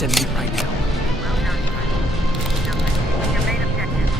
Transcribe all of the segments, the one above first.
Send me right now. Well done, Pilot. Gentlemen, your main objective.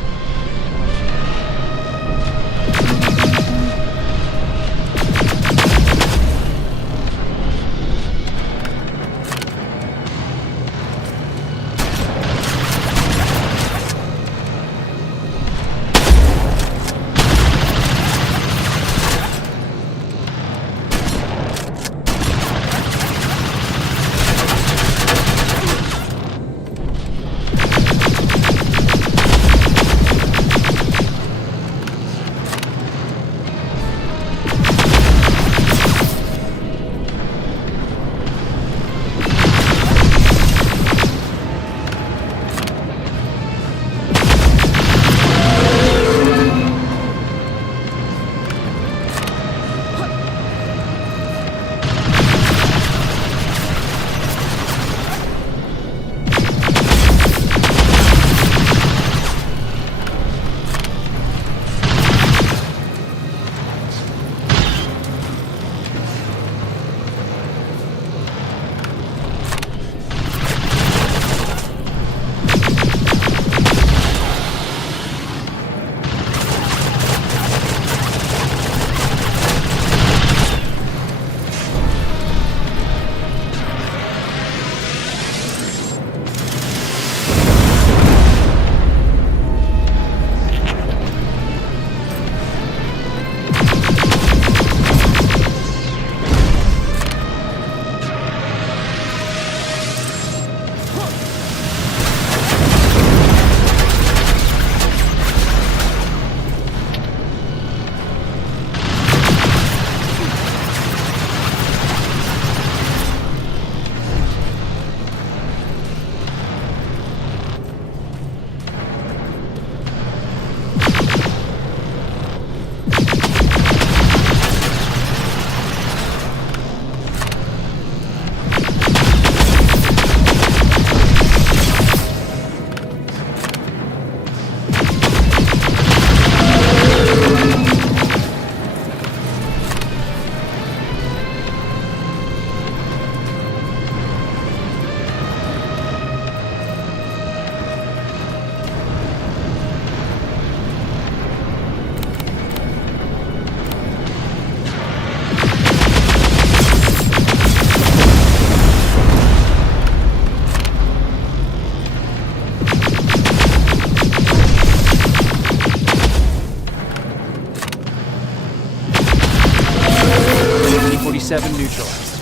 T-47 neutralized.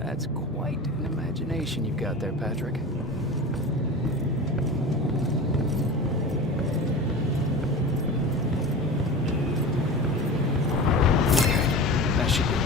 That's quite an imagination you've got there, Patrick. That should do it.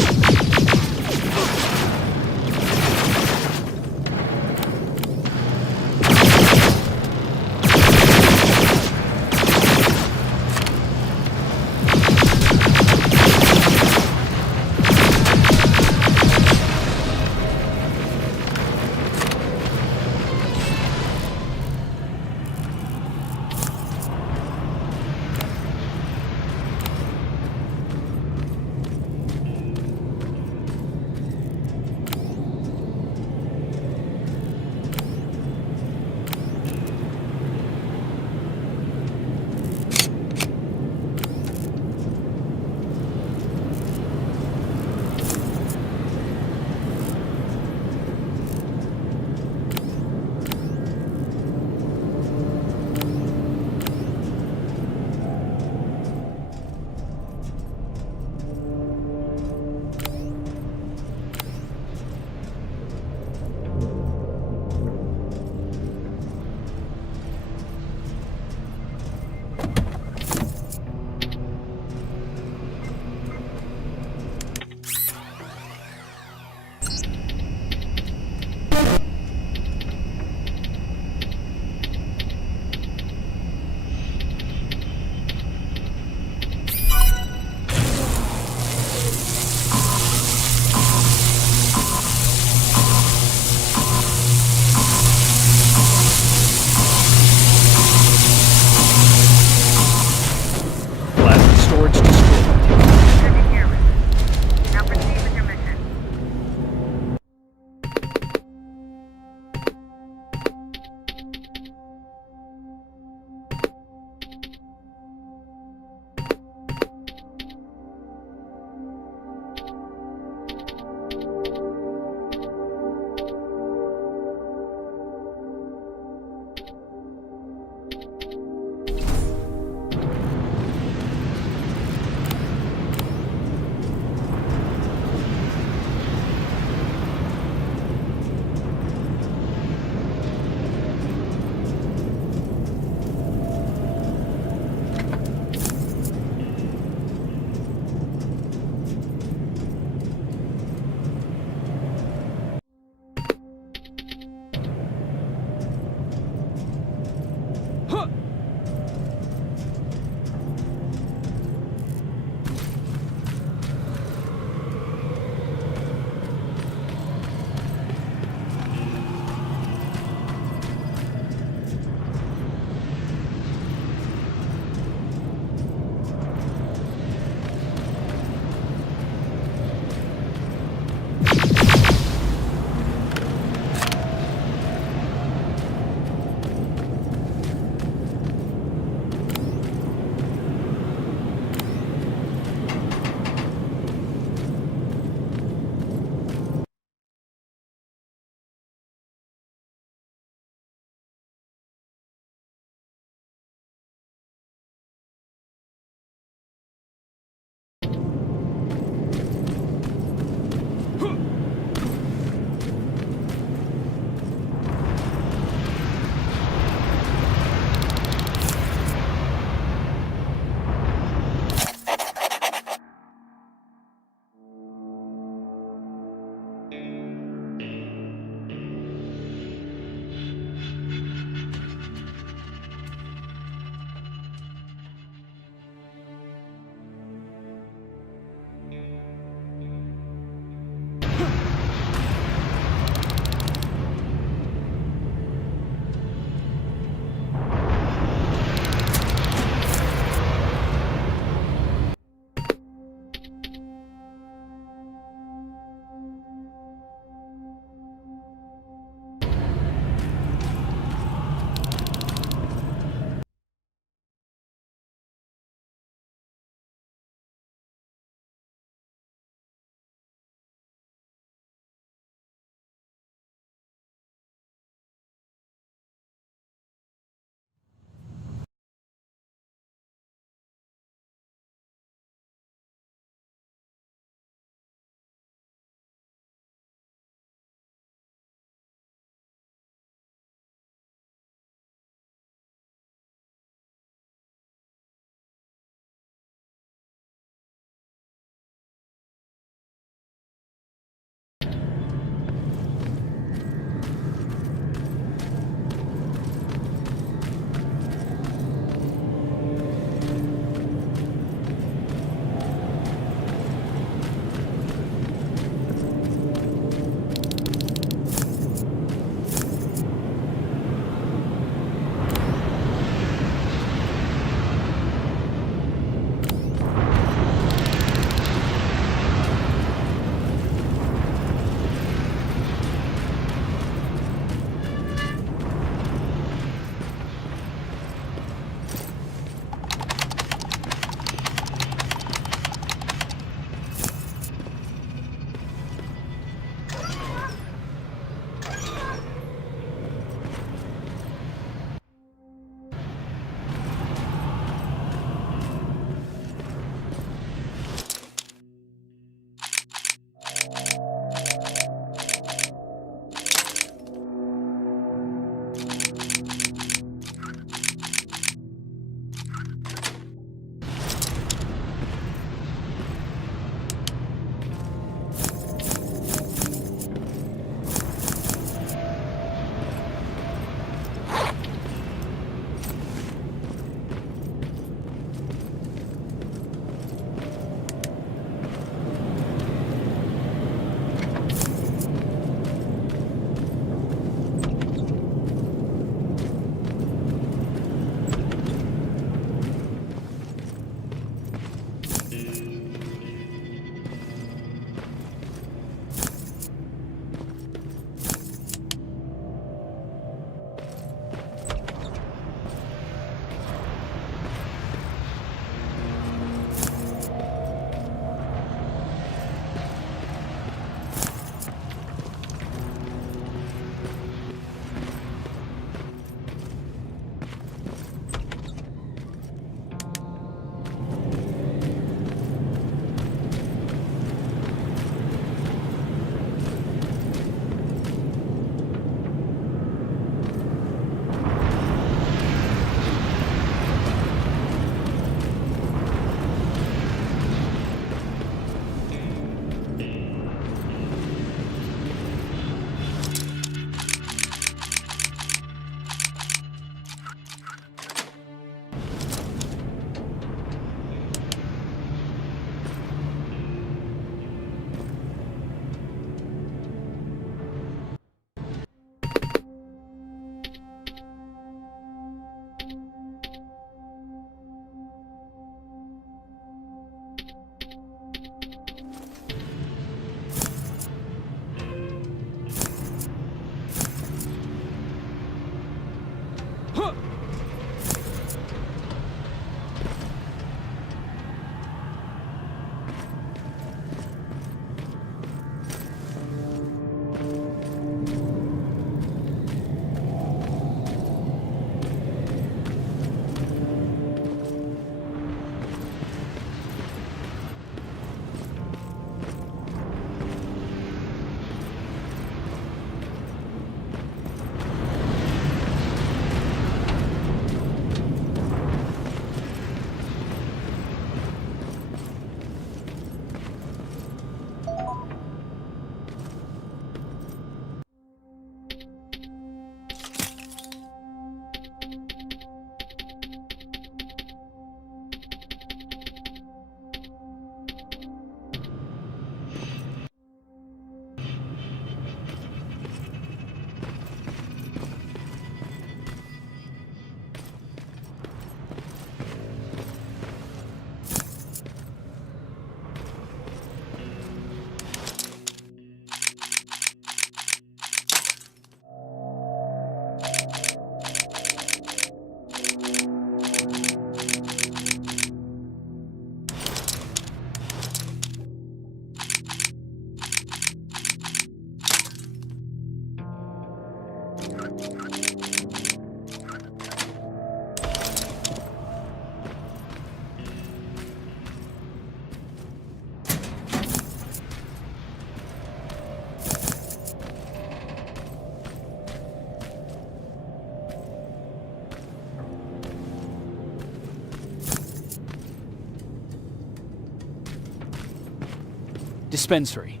Dispensary.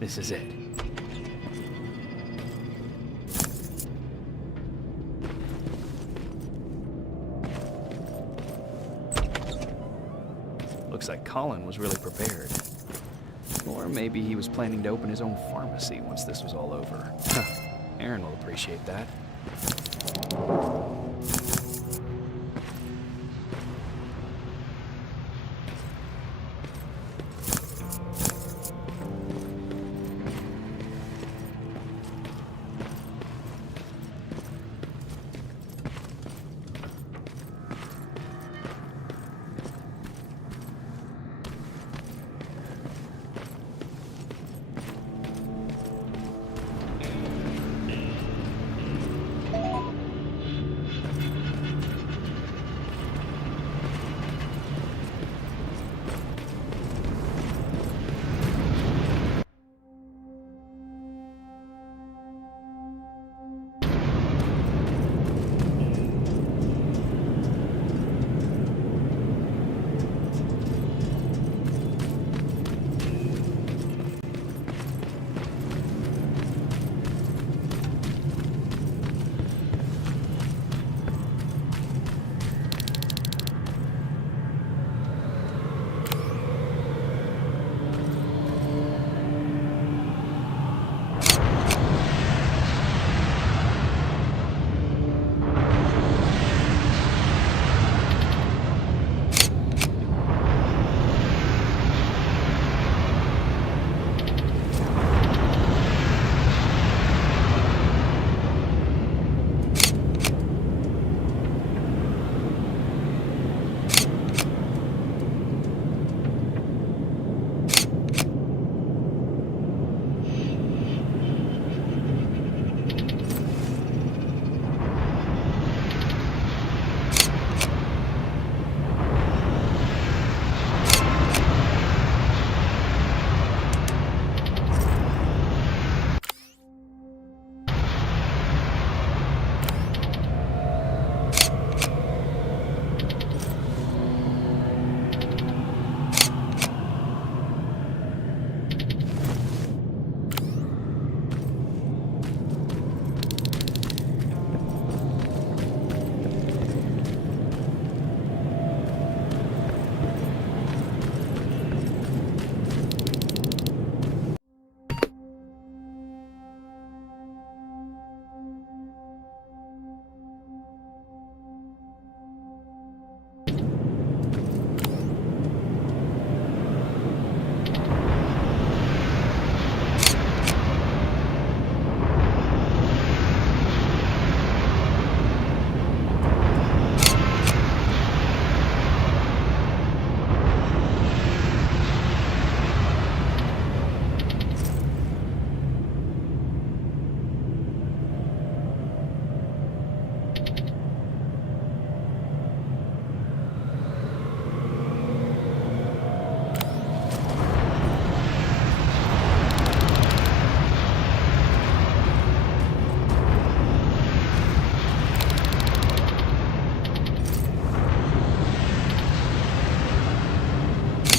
This is it. Looks like Colin was really prepared. Or maybe he was planning to open his own pharmacy once this was all over. Aaron will appreciate that.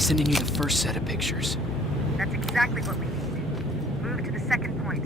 Sending you the first set of pictures. That's exactly what we need. Move to the second point.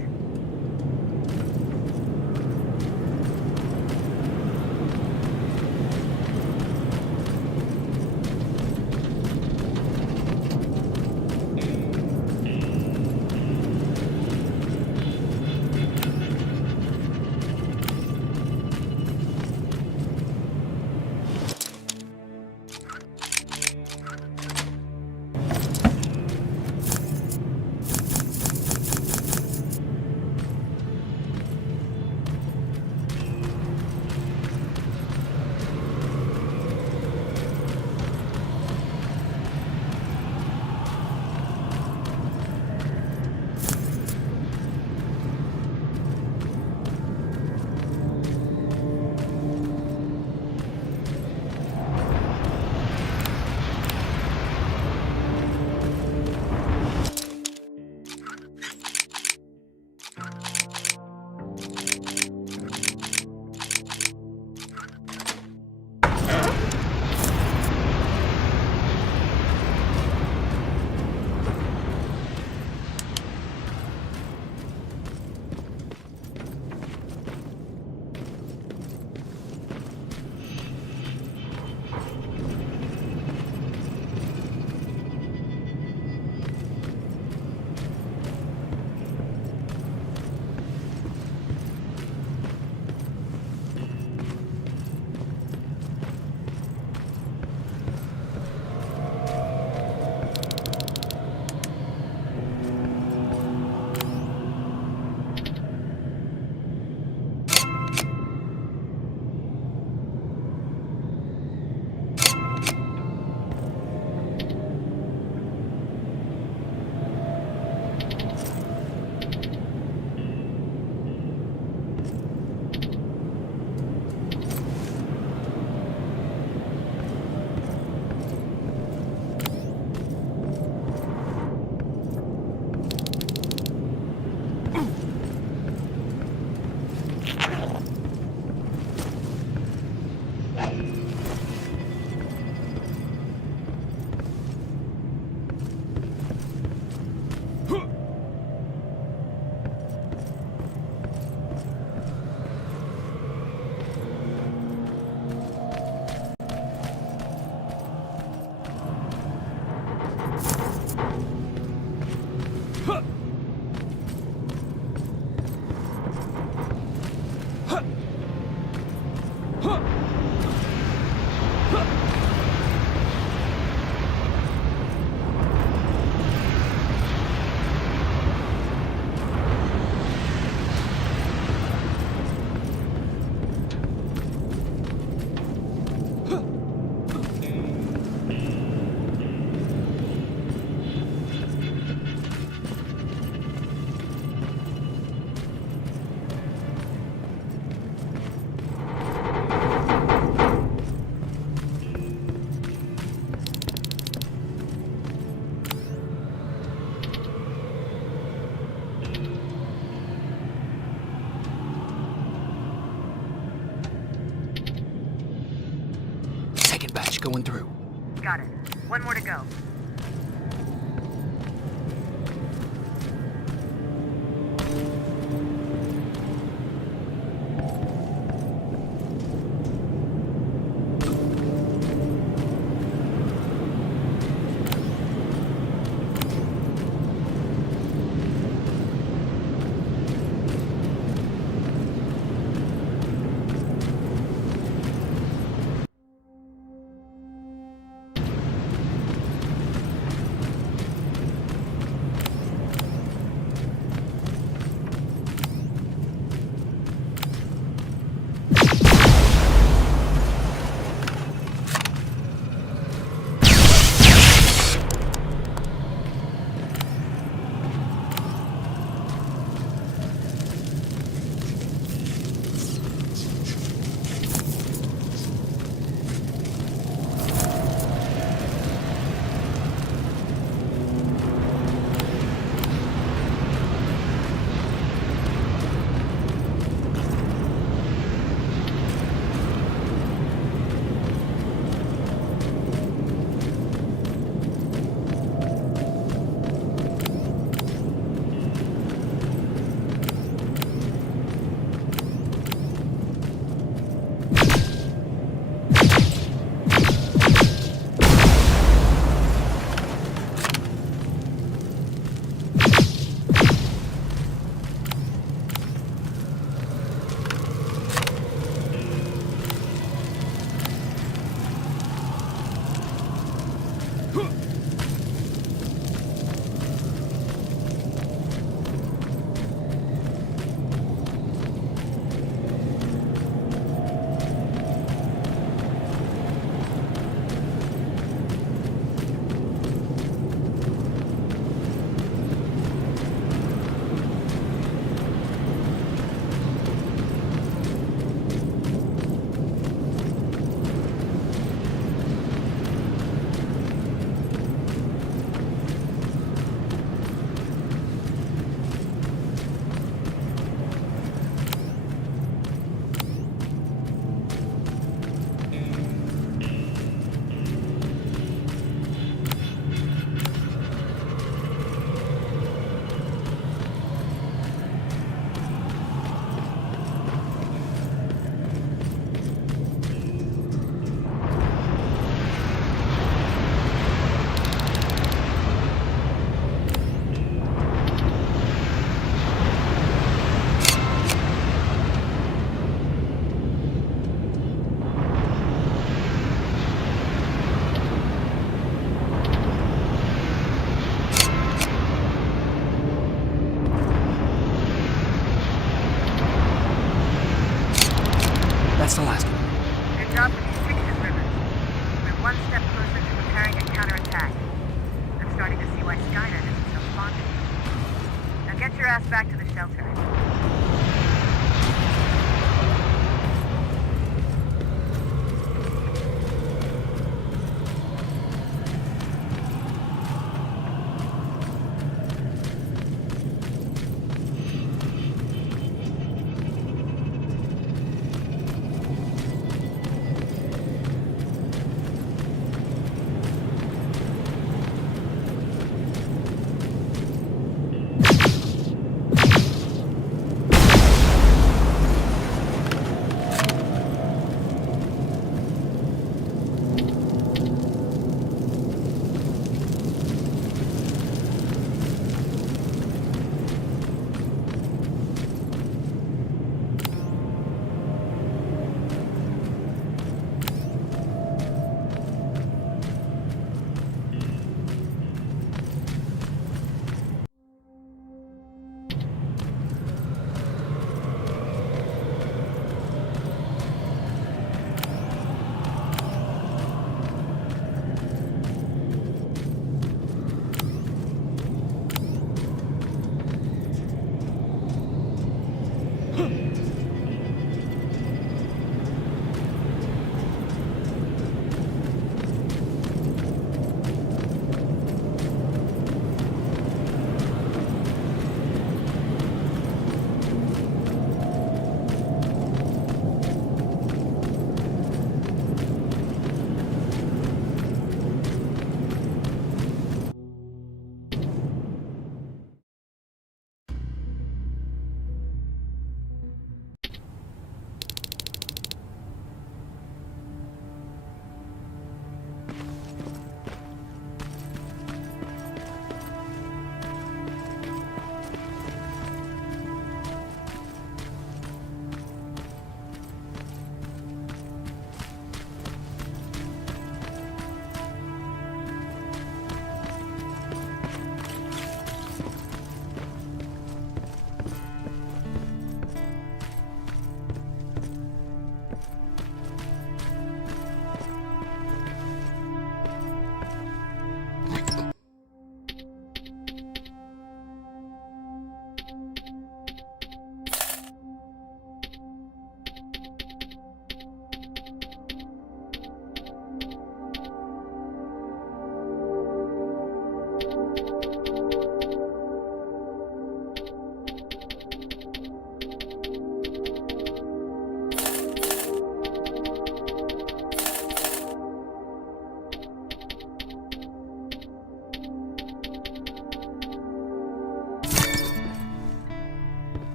going through. Got it. One more to go. That's the last one. Good job with these fixes, Rivers. We're one step closer to preparing a counterattack. I'm starting to see why Skynet isn't so fond of you. Now get your ass back to the shelter.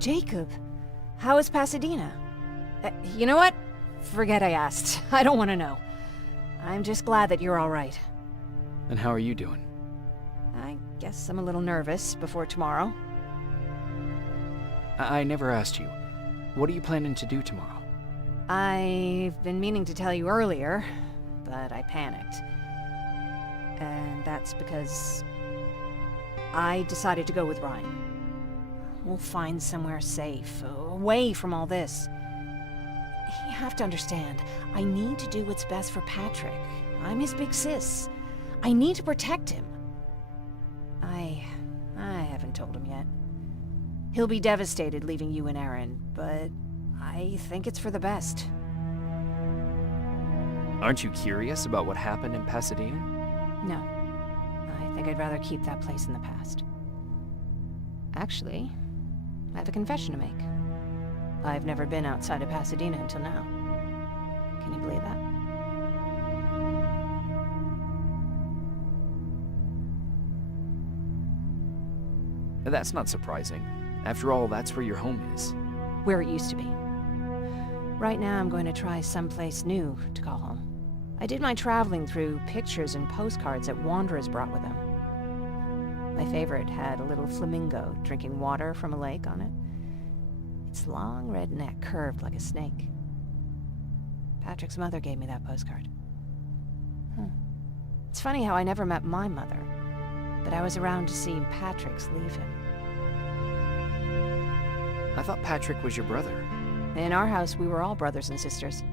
Jacob, how is Pasadena? You know what? Forget I asked. I don't want to know. I'm just glad that you're all right. And how are you doing? I guess I'm a little nervous before tomorrow. I never asked you. What are you planning to do tomorrow? I've been meaning to tell you earlier, but I panicked. And that's because I decided to go with Ryan. We'll find somewhere safe, away from all this. You have to understand, I need to do what's best for Patrick. I'm his big sis. I need to protect him. I haven't told him yet. He'll be devastated leaving you and Aaron, but I think it's for the best. Aren't you curious about what happened in Pasadena? No. I think I'd rather keep that place in the past. Actually, I have a confession to make. I've never been outside of Pasadena until now. Can you believe that? That's not surprising. After all, that's where your home is. Where it used to be. Right now, I'm going to try someplace new to call home. I did my traveling through pictures and postcards that wanderers brought with them. My favorite had a little flamingo drinking water from a lake on it. Its long red neck curved like a snake. Patrick's mother gave me that postcard. It's funny how I never met my mother, but I was around to see Patrick's leave him. I thought Patrick was your brother. In our house, we were all brothers and sisters.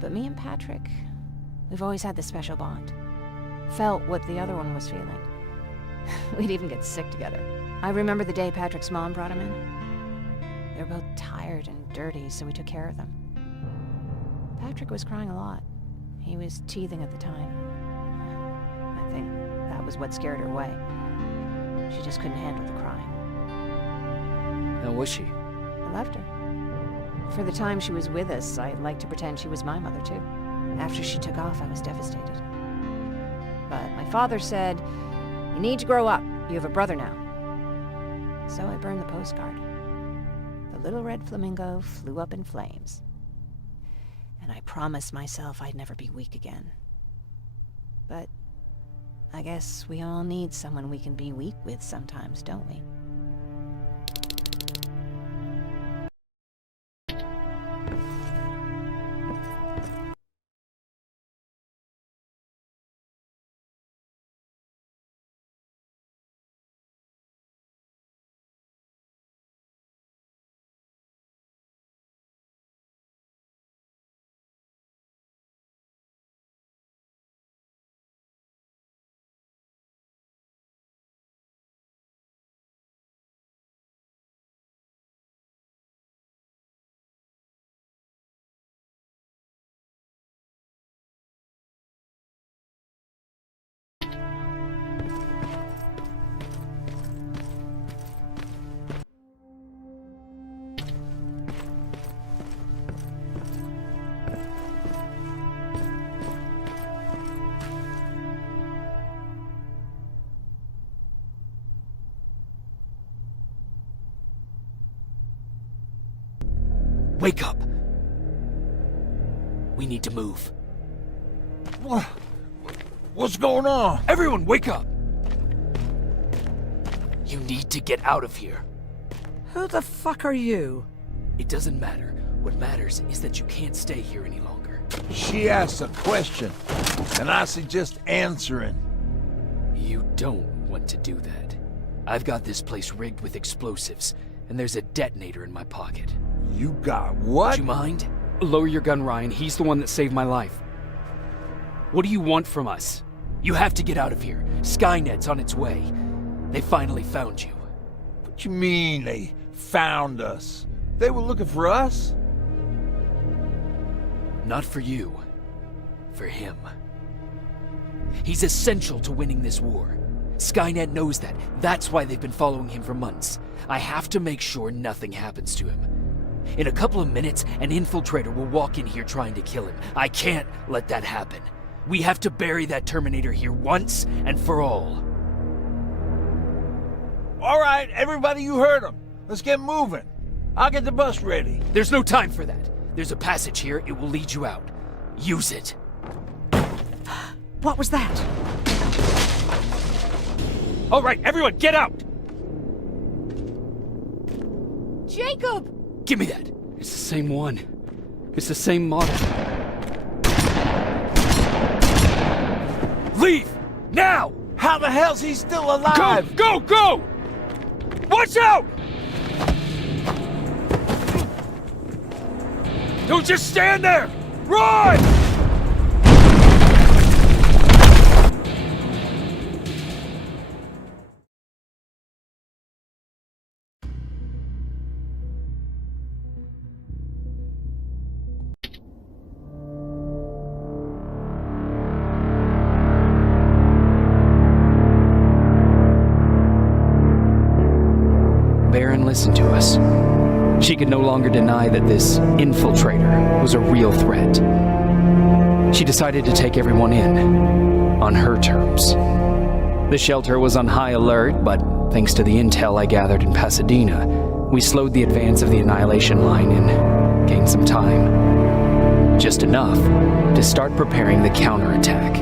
But me and Patrick, we've always had this special bond. Felt what the other one was feeling. We'd even get sick together. I remember the day Patrick's mom brought him in. They were both tired and dirty, so we took care of them. Patrick was crying a lot. He was teething at the time. I think that was what scared her away. She just couldn't handle the crying. How was she? I loved her. For the time she was with us, I liked to pretend she was my mother, too. After she took off, I was devastated. But my father said, "You need to grow up. You have a brother now." So I burned the postcard. The little red flamingo flew up in flames. And I promised myself I'd never be weak again. But I guess we all need someone we can be weak with sometimes, don't we? Wake up! We need to move. What's going on? Everyone, wake up! You need to get out of here. Who the fuck are you? It doesn't matter. What matters is that you can't stay here any longer. She asked a question, and I suggest answering. You don't want to do that. I've got this place rigged with explosives, and there's a detonator in my pocket. You got what? Would you mind? Lower your gun, Ryan. He's the one that saved my life. What do you want from us? You have to get out of here. Skynet's on its way. They finally found you. What you mean they found us? They were looking for us? Not for you. For him. He's essential to winning this war. Skynet knows that. That's why they've been following him for months. I have to make sure nothing happens to him. In a couple of minutes, an infiltrator will walk in here trying to kill him. I can't let that happen. We have to bury that Terminator here once and for all. All right, everybody, you heard him. Let's get moving. I'll get the bus ready. There's no time for that. There's a passage here. It will lead you out. Use it. What was that? All right, everyone, get out! Jacob! Give me that. It's the same one. It's the same model. Leave! Now! How the hell's he still alive? Go! Go! Watch out! Don't just stand there! Run! Baron listened to us. She could no longer deny that this infiltrator was a real threat. She decided to take everyone in, on her terms. The shelter was on high alert, but thanks to the intel I gathered in Pasadena, we slowed the advance of the Annihilation Line and gained some time. Just enough to start preparing the counterattack.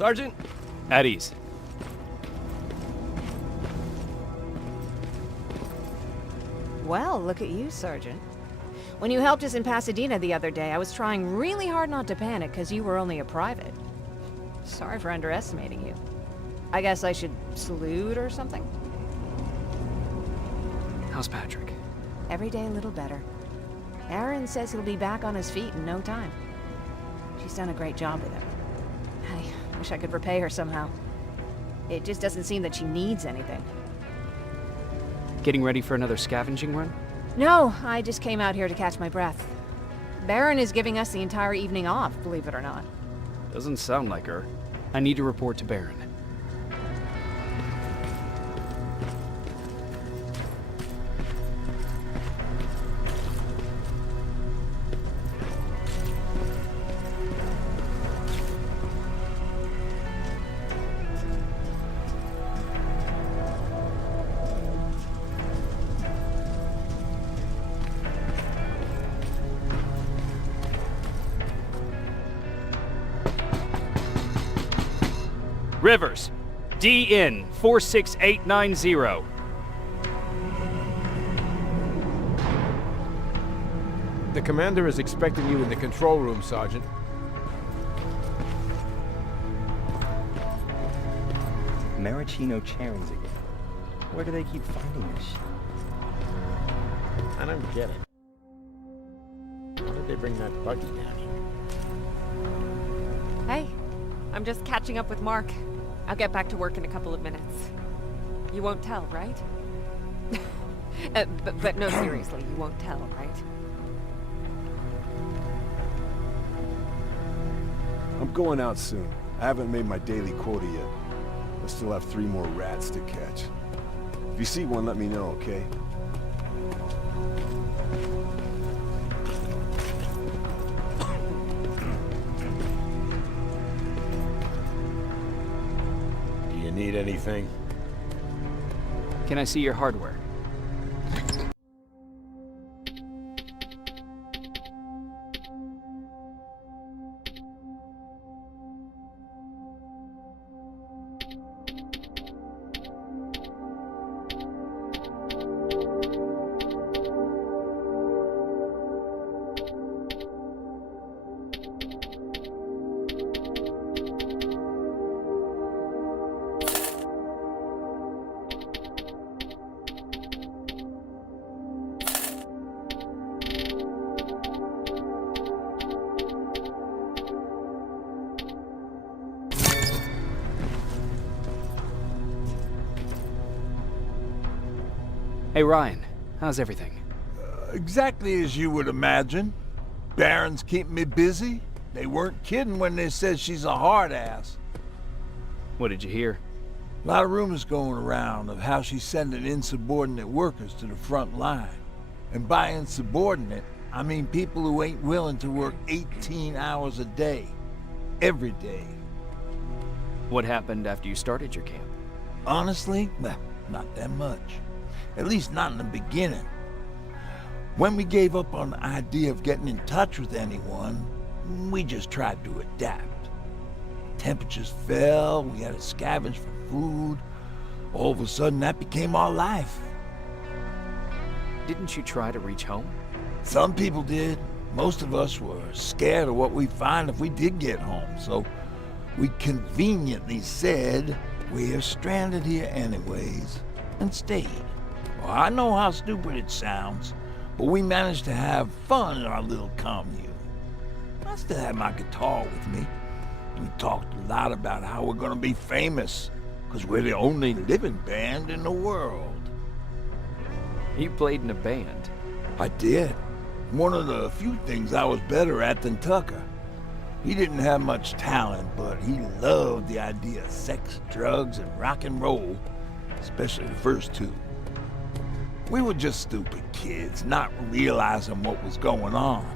Sergeant? At ease. Well, look at you, Sergeant. When you helped us in Pasadena the other day, I was trying really hard not to panic because you were only a private. Sorry for underestimating you. I guess I should salute or something? How's Patrick? Every day a little better. Aaron says he'll be back on his feet in no time. She's done a great job with him. I wish I could repay her somehow. It just doesn't seem that she needs anything. Getting ready for another scavenging run? No, I just came out here to catch my breath. Baron is giving us the entire evening off, believe it or not. Doesn't sound like her. I need to report to Baron. Rivers, DN 46890. The commander is expecting you in the control room, Sergeant. Maraschino cherries again. Where do they keep finding this shit? I don't get it. Why did they bring that buggy down here? Hey, I'm just catching up with Mark. I'll get back to work in a couple of minutes. You won't tell, right? But no, seriously, you won't tell, right? I'm going out soon. I haven't made my daily quota yet. I still have 3 more rats to catch. If you see one, let me know, okay? Do you need anything? Can I see your hardware? Hey Ryan, how's everything? Exactly as you would imagine. Baron's keeping me busy. They weren't kidding when they said she's a hard ass. What did you hear? A lot of rumors going around of how she's sending insubordinate workers to the front line. And by insubordinate, I mean people who ain't willing to work 18 hours a day. Every day. What happened after you started your camp? Honestly, well, not that much. At least not in the beginning. When we gave up on the idea of getting in touch with anyone, we just tried to adapt. Temperatures fell, we had to scavenge for food. All of a sudden, that became our life. Didn't you try to reach home? Some people did. Most of us were scared of what we'd find if we did get home, so we conveniently said, we're stranded here anyways, and stayed. Well, I know how stupid it sounds, but we managed to have fun in our little commune. I still had my guitar with me. We talked a lot about how we're gonna be famous, because we're the only living band in the world. You played in a band. I did. One of the few things I was better at than Tucker. He didn't have much talent, but he loved the idea of sex, drugs, and rock and roll, especially the first 2. We were just stupid kids, not realizing what was going on.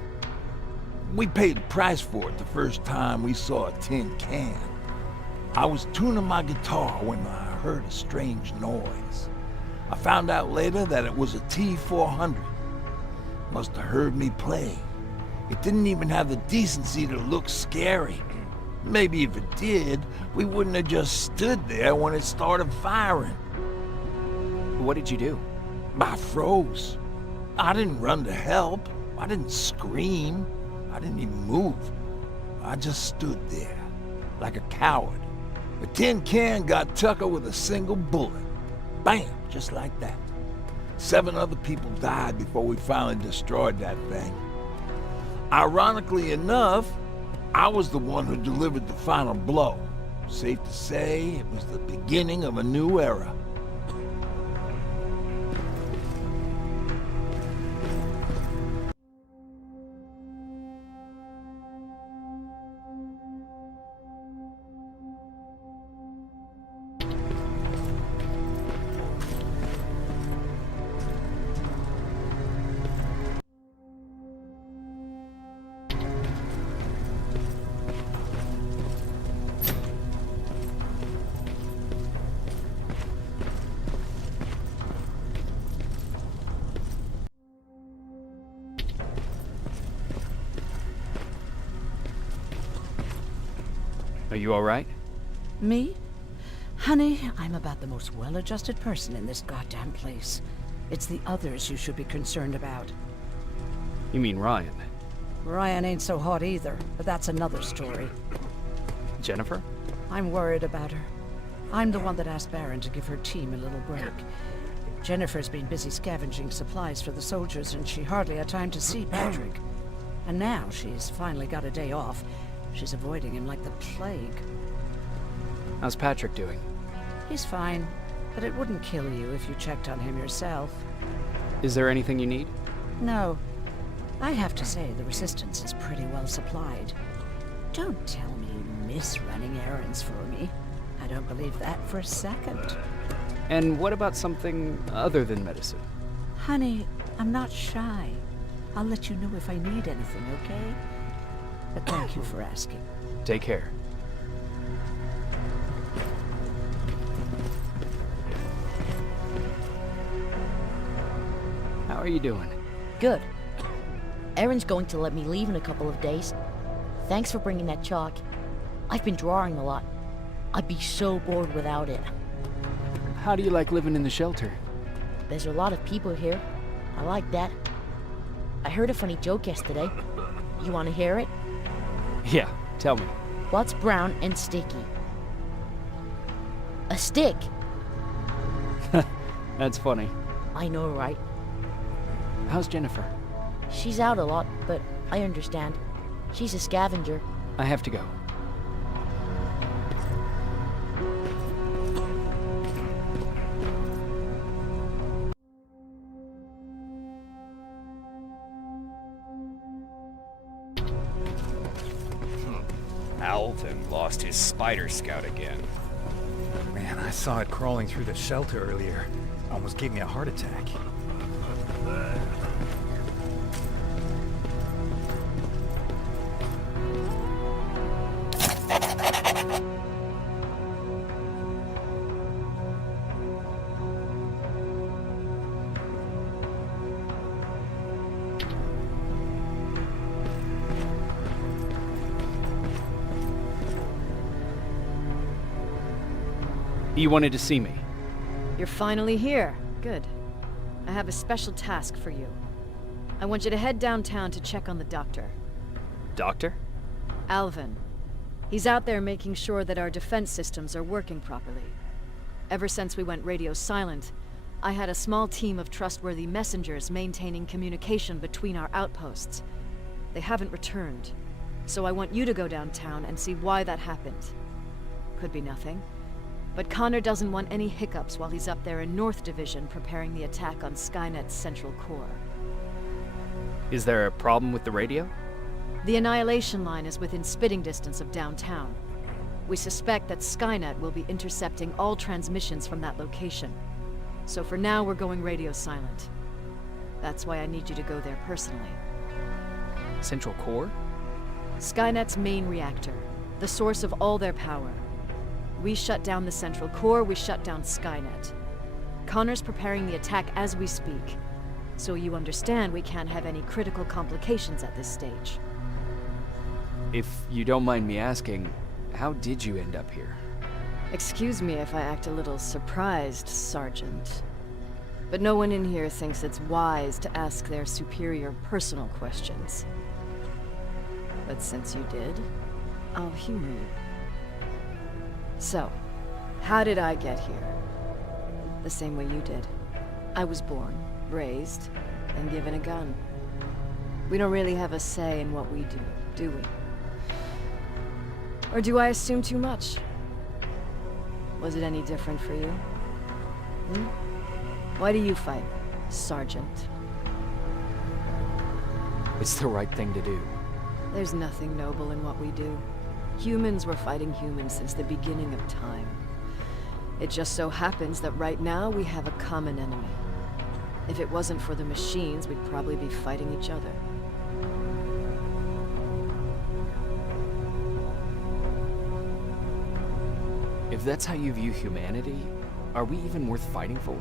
We paid the price for it the first time we saw a tin can. I was tuning my guitar when I heard a strange noise. I found out later that it was a T-400. Must have heard me play. It didn't even have the decency to look scary. Maybe if it did, we wouldn't have just stood there when it started firing. What did you do? I froze. I didn't run to help. I didn't scream. I didn't even move. I just stood there, like a coward. The tin can got Tucker with a single bullet. Bam, just like that. 7 other people died before we finally destroyed that thing. Ironically enough, I was the one who delivered the final blow. Safe to say, it was the beginning of a new era. Are you all right? Me? Honey, I'm about the most well-adjusted person in this goddamn place. It's the others you should be concerned about. You mean Ryan? Ryan ain't so hot either, but that's another story. Jennifer? I'm worried about her. I'm the one that asked Baron to give her team a little break. Jennifer's been busy scavenging supplies for the soldiers, and she hardly had time to see Patrick. And now she's finally got a day off. She's avoiding him like the plague. How's Patrick doing? He's fine, but it wouldn't kill you if you checked on him yourself. Is there anything you need? No. I have to say, the Resistance is pretty well supplied. Don't tell me you miss running errands for me. I don't believe that for a second. And what about something other than medicine? Honey, I'm not shy. I'll let you know if I need anything, okay? But thank you for asking. Take care. How are you doing? Good. Erin's going to let me leave in a couple of days. Thanks for bringing that chalk. I've been drawing a lot. I'd be so bored without it. How do you like living in the shelter? There's a lot of people here. I like that. I heard a funny joke yesterday. You want to hear it? Yeah, tell me. What's brown and sticky? A stick! That's funny. I know, right? How's Jennifer? She's out a lot, but I understand. She's a scavenger. I have to go. Alvin lost his spider scout again. Man, I saw it crawling through the shelter earlier. Almost gave me a heart attack. You wanted to see me. You're finally here. Good. I have a special task for you. I want you to head downtown to check on the doctor. Doctor? Alvin. He's out there making sure that our defense systems are working properly. Ever since we went radio silent, I had a small team of trustworthy messengers maintaining communication between our outposts. They haven't returned, so I want you to go downtown and see why that happened. Could be nothing. But Connor doesn't want any hiccups while he's up there in North Division preparing the attack on Skynet's central core. Is there a problem with the radio? The Annihilation Line is within spitting distance of downtown. We suspect that Skynet will be intercepting all transmissions from that location. So for now, we're going radio silent. That's why I need you to go there personally. Central core? Skynet's main reactor, the source of all their power. We shut down the central core, we shut down Skynet. Connor's preparing the attack as we speak. So you understand we can't have any critical complications at this stage. If you don't mind me asking, how did you end up here? Excuse me if I act a little surprised, Sergeant. But no one in here thinks it's wise to ask their superior personal questions. But since you did, I'll humor you. So, how did I get here? The same way you did. I was born, raised, and given a gun. We don't really have a say in what we do we? Or do I assume too much? Was it any different for you? Why do you fight, Sergeant? It's the right thing to do. There's nothing noble in what we do. Humans were fighting humans since the beginning of time. It just so happens that right now we have a common enemy. If it wasn't for the machines, we'd probably be fighting each other. If that's how you view humanity, are we even worth fighting for?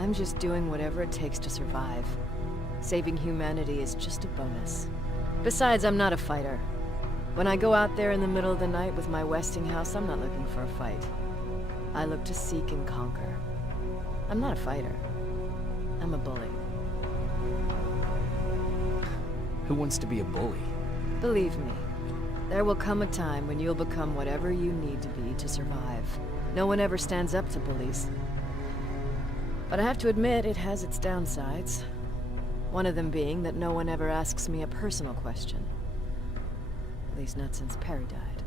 I'm just doing whatever it takes to survive. Saving humanity is just a bonus. Besides, I'm not a fighter. When I go out there in the middle of the night with my Westinghouse, I'm not looking for a fight. I look to seek and conquer. I'm not a fighter. I'm a bully. Who wants to be a bully? Believe me, there will come a time when you'll become whatever you need to be to survive. No one ever stands up to bullies. But I have to admit, it has its downsides. One of them being that no one ever asks me a personal question. At least not since Perry died.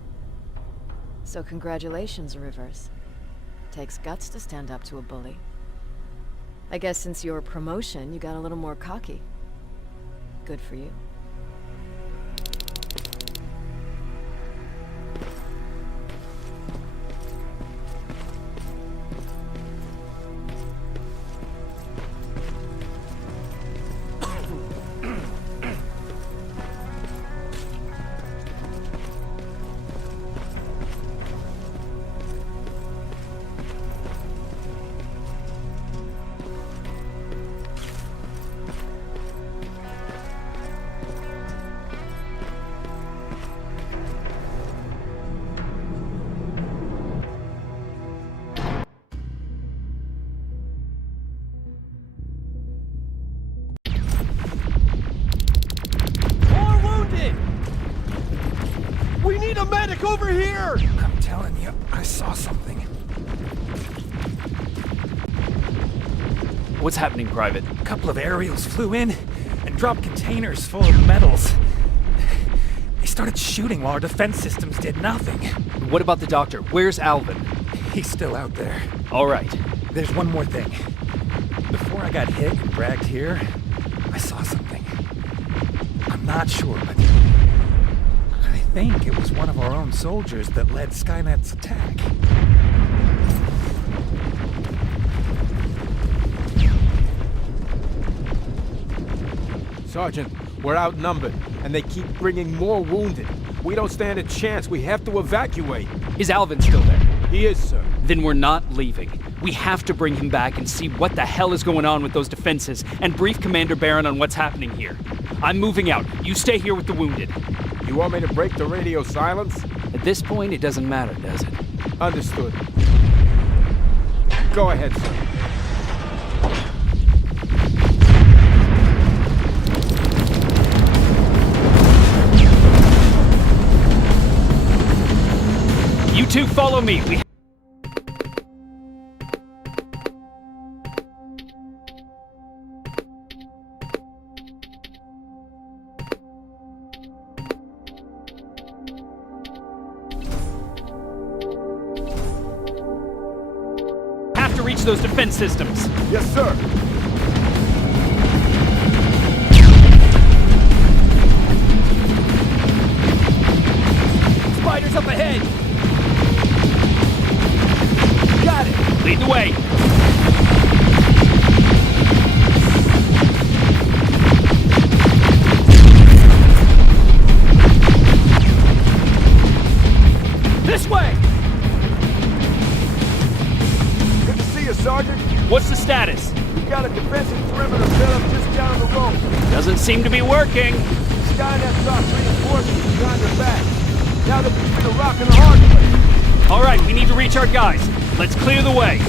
So congratulations, Rivers. Takes guts to stand up to a bully. I guess since your promotion, you got a little more cocky. Good for you. We need a medic over here! I'm telling you, I saw something. What's happening, Private? A couple of aerials flew in and dropped containers full of metals. They started shooting while our defense systems did nothing. What about the doctor? Where's Alvin? He's still out there. All right. There's one more thing. Before I got hit and dragged here, I saw something. I'm not sure, but I think it was one of our own soldiers that led Skynet's attack. Sergeant, we're outnumbered, and they keep bringing more wounded. We don't stand a chance. We have to evacuate. Is Alvin still there? He is, sir. Then we're not leaving. We have to bring him back and see what the hell is going on with those defenses and brief Commander Barron on what's happening here. I'm moving out. You stay here with the wounded. You want me to break the radio silence? At this point, it doesn't matter, does it? Understood. Go ahead, sir. You two follow me. Have to reach those defense systems. Yes, sir. Spiders up ahead. Got it. Lead the way. This way. Good to see you, Sergeant. What's the status? We've got a defensive perimeter set up just down the road. Doesn't seem to be working. Skynet dropped reinforcements behind their back. Now they're between a rock and a hard place. All right, we need to reach our guys. Let's clear the way.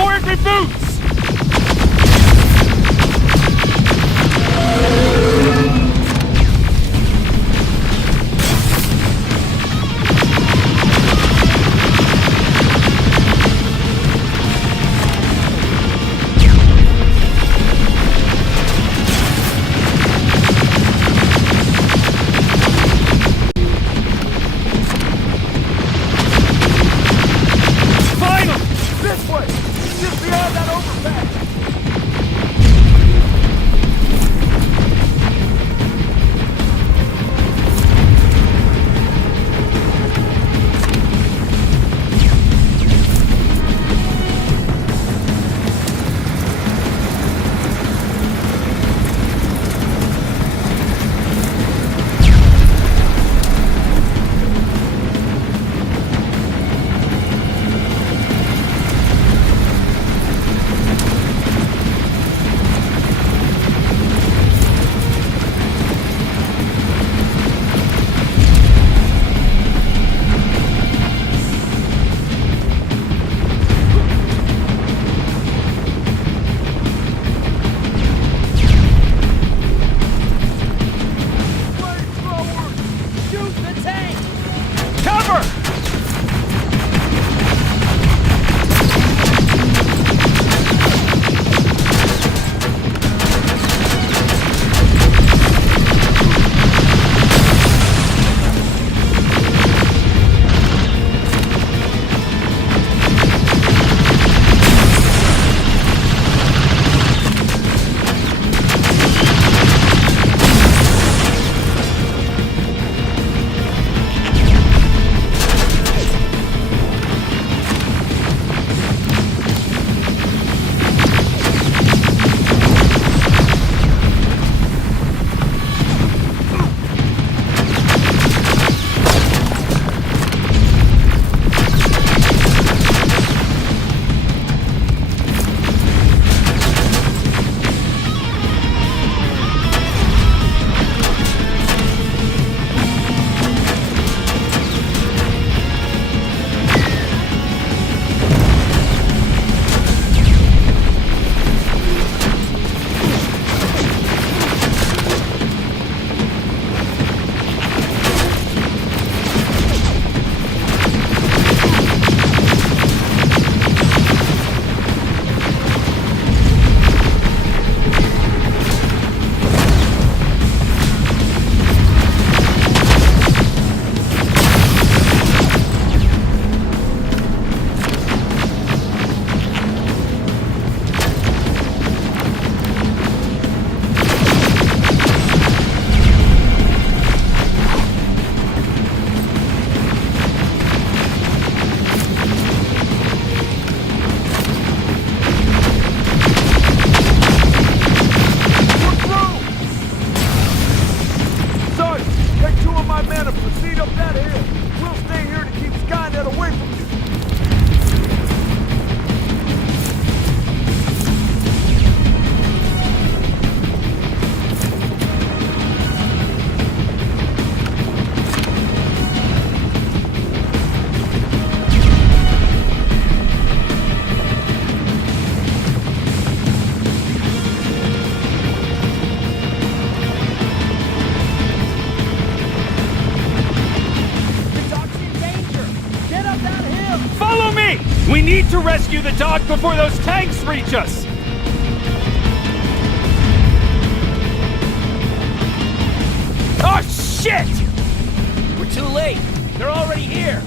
more infantry boots! We need to rescue the dock before those tanks reach us! Oh, shit! We're too late. They're already here.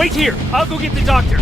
Wait here! I'll go get the doctor!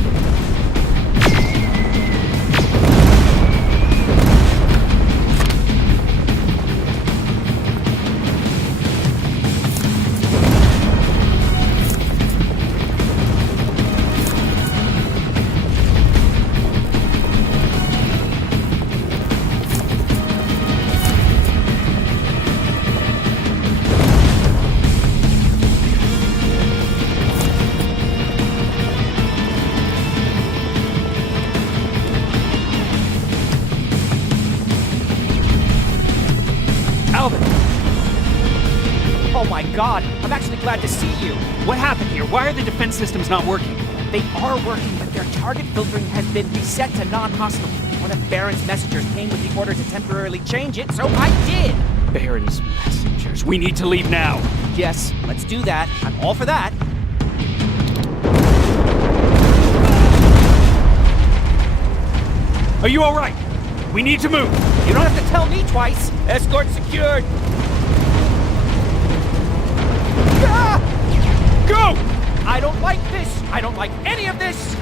Oh my god, I'm actually glad to see you. What happened here? Why are the defense systems not working? They are working, but their target filtering has been reset to non-hostile. One of Baron's messengers came with the order to temporarily change it, so I did. Baron's messengers. We need to leave now. Yes, let's do that. I'm all for that. Are you alright? We need to move. You don't have to tell me twice. Escort secured. Ah! Go! I don't like this. I don't like any of this.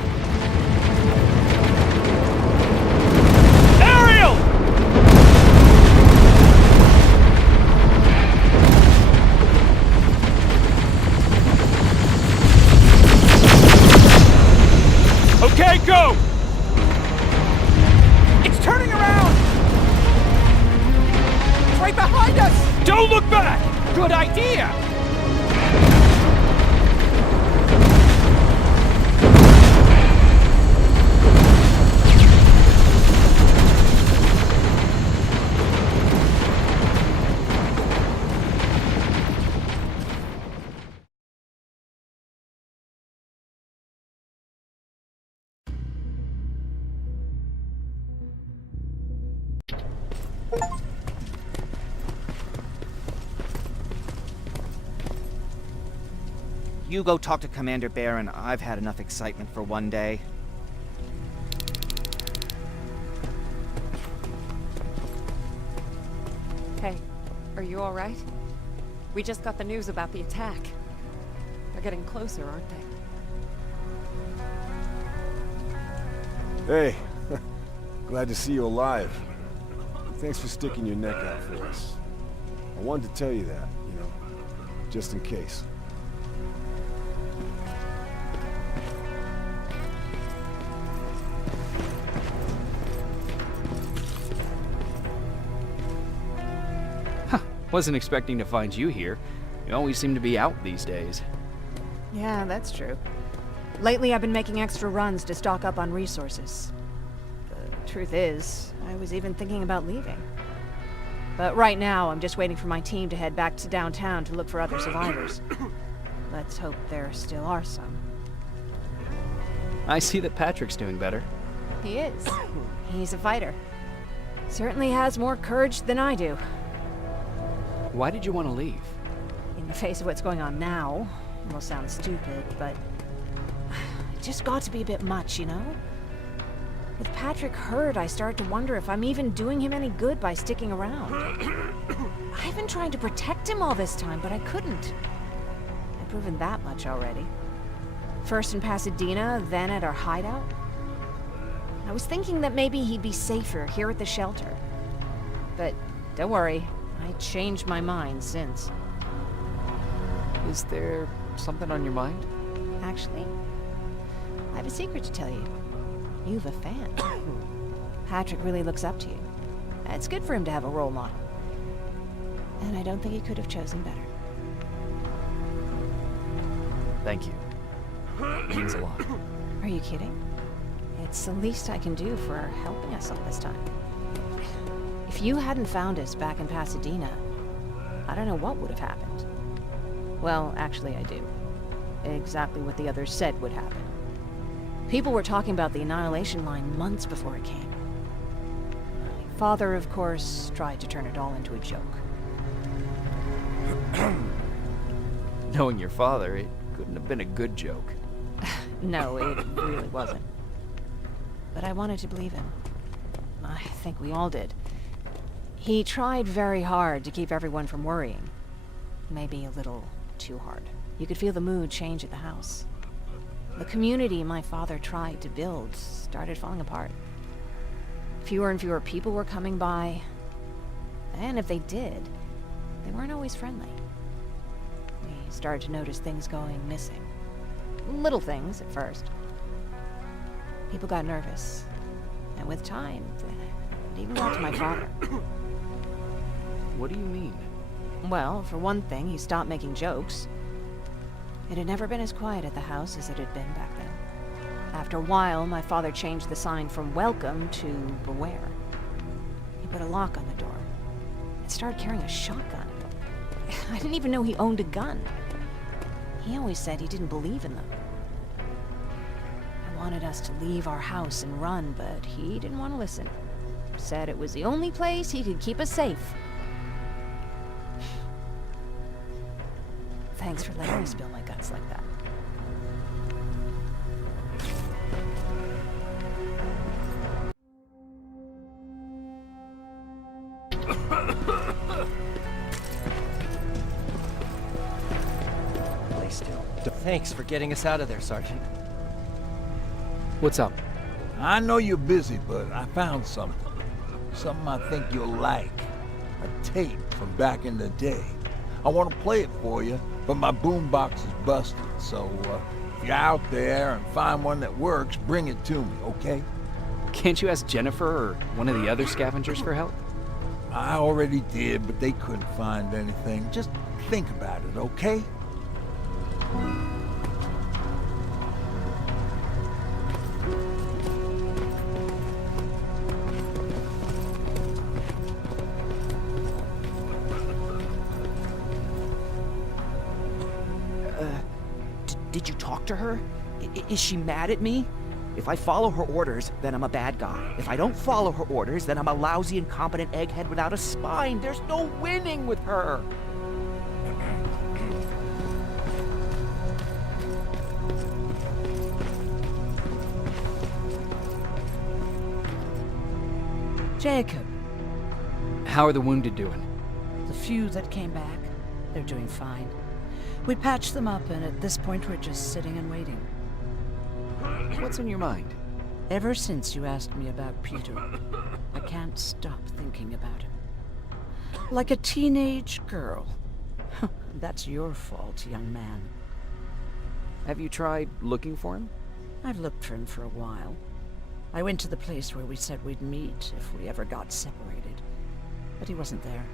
Ariel! Okay, go! It's turning around! It's right behind us! Don't look back! Good idea! You go talk to Commander Baron. I've had enough excitement for one day. Hey, are you alright? We just got the news about the attack. They're getting closer, aren't they? Hey, glad to see you alive. Thanks for sticking your neck out for us. I wanted to tell you that, you know, just in case. Wasn't expecting to find you here. You always seem to be out these days. Yeah, that's true. Lately I've been making extra runs to stock up on resources. The truth is, I was even thinking about leaving. But right now, I'm just waiting for my team to head back to downtown to look for other survivors. Let's hope there still are some. I see that Patrick's doing better. He is. He's a fighter. Certainly has more courage than I do. Why did you want to leave? In the face of what's going on now, it will sound stupid, but it just got to be a bit much, you know? With Patrick hurt, I started to wonder if I'm even doing him any good by sticking around. I've been trying to protect him all this time, but I couldn't. I've proven that much already. First in Pasadena, then at our hideout. I was thinking that maybe he'd be safer here at the shelter. But don't worry, I changed my mind since. Is there something on your mind? Actually, I have a secret to tell you. You've a fan. Patrick really looks up to you. It's good for him to have a role model. And I don't think he could have chosen better. Thank you. It means a lot. Are you kidding? It's the least I can do for helping us all this time. If you hadn't found us back in Pasadena, I don't know what would have happened. Well, actually I do. Exactly what the others said would happen. People were talking about the Annihilation Line months before it came. My father, of course, tried to turn it all into a joke. Knowing your father, it couldn't have been a good joke. No, it really wasn't. But I wanted to believe him. I think we all did. He tried very hard to keep everyone from worrying. Maybe a little too hard. You could feel the mood change at the house. The community my father tried to build started falling apart. Fewer and fewer people were coming by, and if they did, they weren't always friendly. We started to notice things going missing. Little things at first. People got nervous, and with time, it even got to my father. What do you mean? Well, for one thing, he stopped making jokes. It had never been as quiet at the house as it had been back then. After a while, my father changed the sign from welcome to beware. He put a lock on the door and started carrying a shotgun. I didn't even know he owned a gun. He always said he didn't believe in them. I wanted us to leave our house and run, but he didn't want to listen. Said it was the only place he could keep us safe. Thanks for letting me spill my guts like that. Lay still. Thanks for getting us out of there, Sergeant. What's up? I know you're busy, but I found something. Something I think you'll like. A tape from back in the day. I want to play it for you, but my boombox is busted, so if you're out there and find one that works, bring it to me, okay? Can't you ask Jennifer or one of the other scavengers for help? I already did, but they couldn't find anything. Just think about it, okay? Did you talk to her? Is she mad at me? If I follow her orders, then I'm a bad guy. If I don't follow her orders, then I'm a lousy, incompetent egghead without a spine. There's no winning with her. Jacob, How are the wounded doing? the few that came back, they're doing fine. We patched them up, and at this point we're just sitting and waiting. What's on your mind? Ever since you asked me about Peter, I can't stop thinking about him. Like a teenage girl. That's your fault, young man. Have you tried looking for him? I've looked for him for a while. I went to the place where we said we'd meet if we ever got separated. But he wasn't there.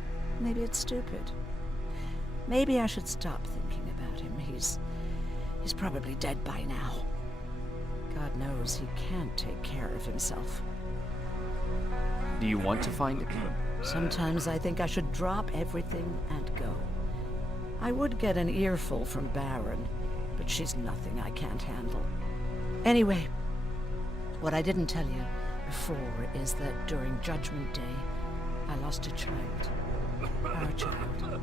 Maybe it's stupid. Maybe I should stop thinking about him. He's probably dead by now. God knows he can't take care of himself. Do you want to find him? Sometimes I think I should drop everything and go. I would get an earful from Baron, but she's nothing I can't handle. Anyway, what I didn't tell you before is that during Judgment Day, I lost a child. Our child.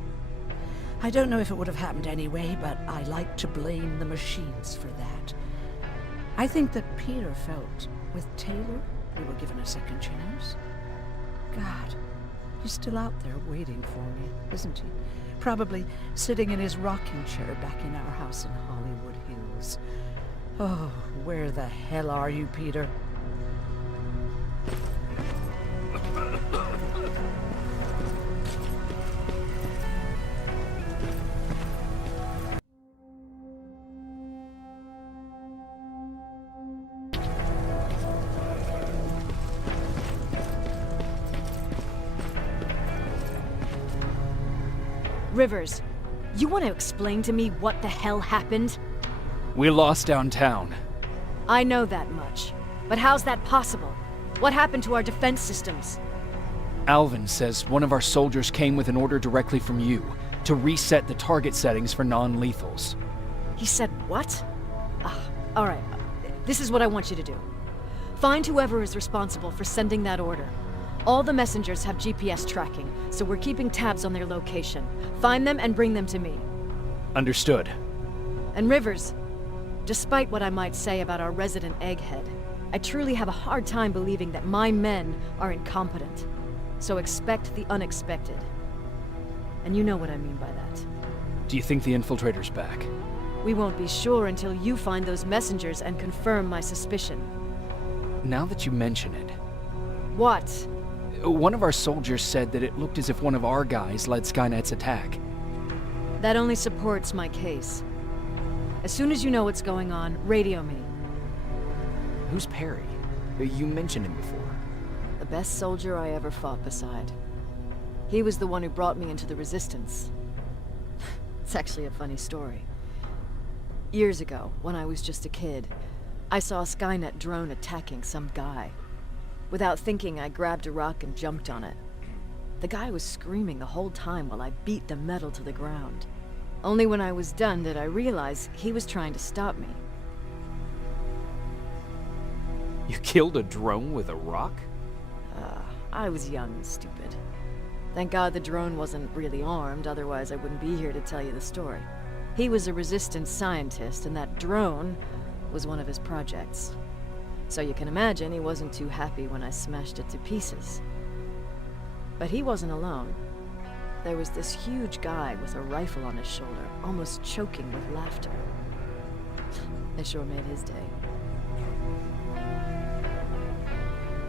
I don't know if it would have happened anyway, but I like to blame the machines for that. I think that Peter felt with Taylor we were given a second chance. God, he's still out there waiting for me, isn't he? Probably sitting in his rocking chair back in our house in Hollywood Hills. Oh, where the hell are you, Peter? Rivers, you want to explain to me what the hell happened? We lost downtown. I know that much. But how's that possible? What happened to our defense systems? Alvin says one of our soldiers came with an order directly from you to reset the target settings for non-lethals. He said what? Alright. This is what I want you to do. Find whoever is responsible for sending that order. All the messengers have GPS tracking, so we're keeping tabs on their location. Find them and bring them to me. Understood. And Rivers, despite what I might say about our resident egghead, I truly have a hard time believing that my men are incompetent. So expect the unexpected. And you know what I mean by that. Do you think the infiltrator's back? We won't be sure until you find those messengers and confirm my suspicion. Now that you mention it, What? one of our soldiers said that it looked as if one of our guys led Skynet's attack. That only supports my case. As soon as you know what's going on, radio me. Who's Perry? You mentioned him before. The best soldier I ever fought beside. He was the one who brought me into the Resistance. It's actually a funny story. Years ago, when I was just a kid, I saw a Skynet drone attacking some guy. Without thinking, I grabbed a rock and jumped on it. The guy was screaming the whole time while I beat the metal to the ground. Only when I was done did I realize he was trying to stop me. You killed a drone with a rock? I was young and stupid. Thank God the drone wasn't really armed, otherwise I wouldn't be here to tell you the story. He was a Resistance scientist, and that drone was one of his projects. So you can imagine he wasn't too happy when I smashed it to pieces. But he wasn't alone. There was this huge guy with a rifle on his shoulder, almost choking with laughter. It sure made his day.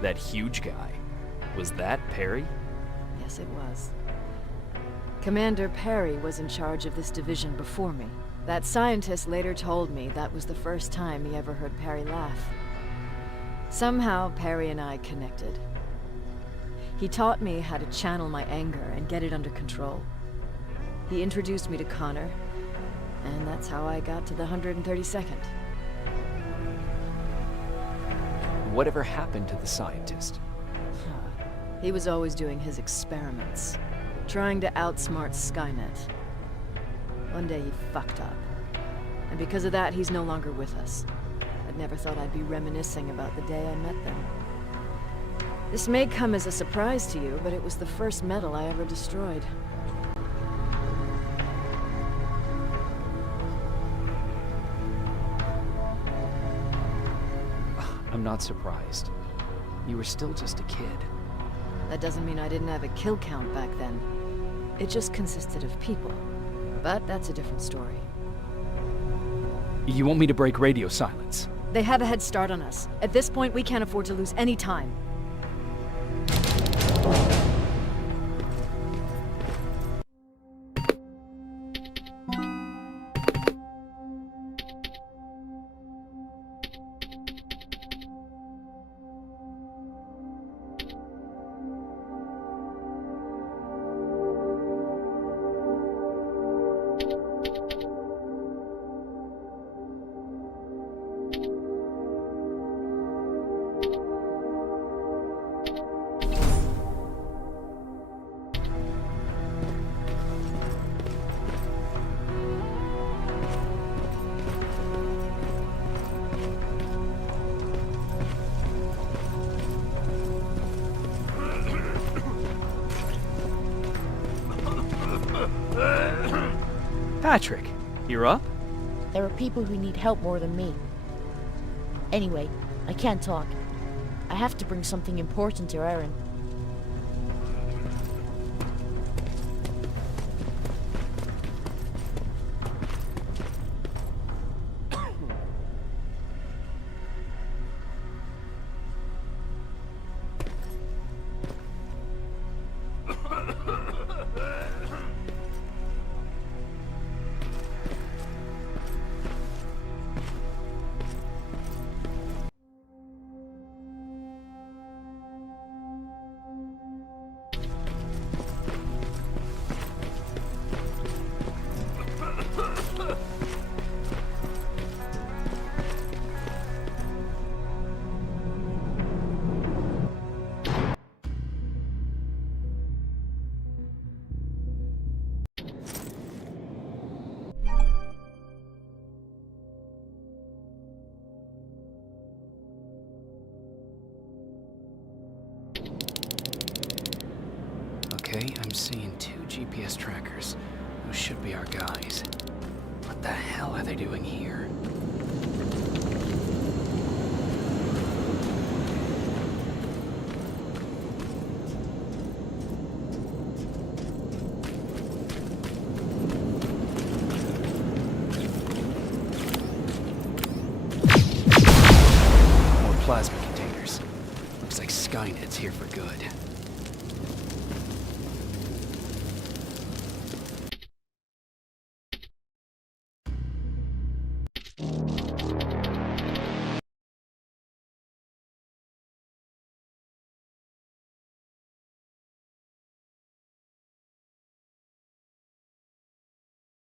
That huge guy. Was that Perry? Yes, it was. Commander Perry was in charge of this division before me. That scientist later told me that was the first time he ever heard Perry laugh. Somehow, Perry and I connected. He taught me how to channel my anger and get it under control. He introduced me to Connor, and that's how I got to the 132nd. Whatever happened to the scientist? He was always doing his experiments, trying to outsmart Skynet. One day he fucked up, and because of that, he's no longer with us. I'd never thought I'd be reminiscing about the day I met them. This may come as a surprise to you, but it was the first metal I ever destroyed. I'm not surprised. You were still just a kid. That doesn't mean I didn't have a kill count back then. It just consisted of people. But that's a different story. You want me to break radio silence? They have a head start on us. At this point, we can't afford to lose any time. Patrick, you're up? There are people who need help more than me. Anyway, I can't talk. I have to bring something important to Erin. Okay, I'm seeing 2 GPS trackers. Those should be our guys. What the hell are they doing here? plasma containers. Looks like Skynet's here for good.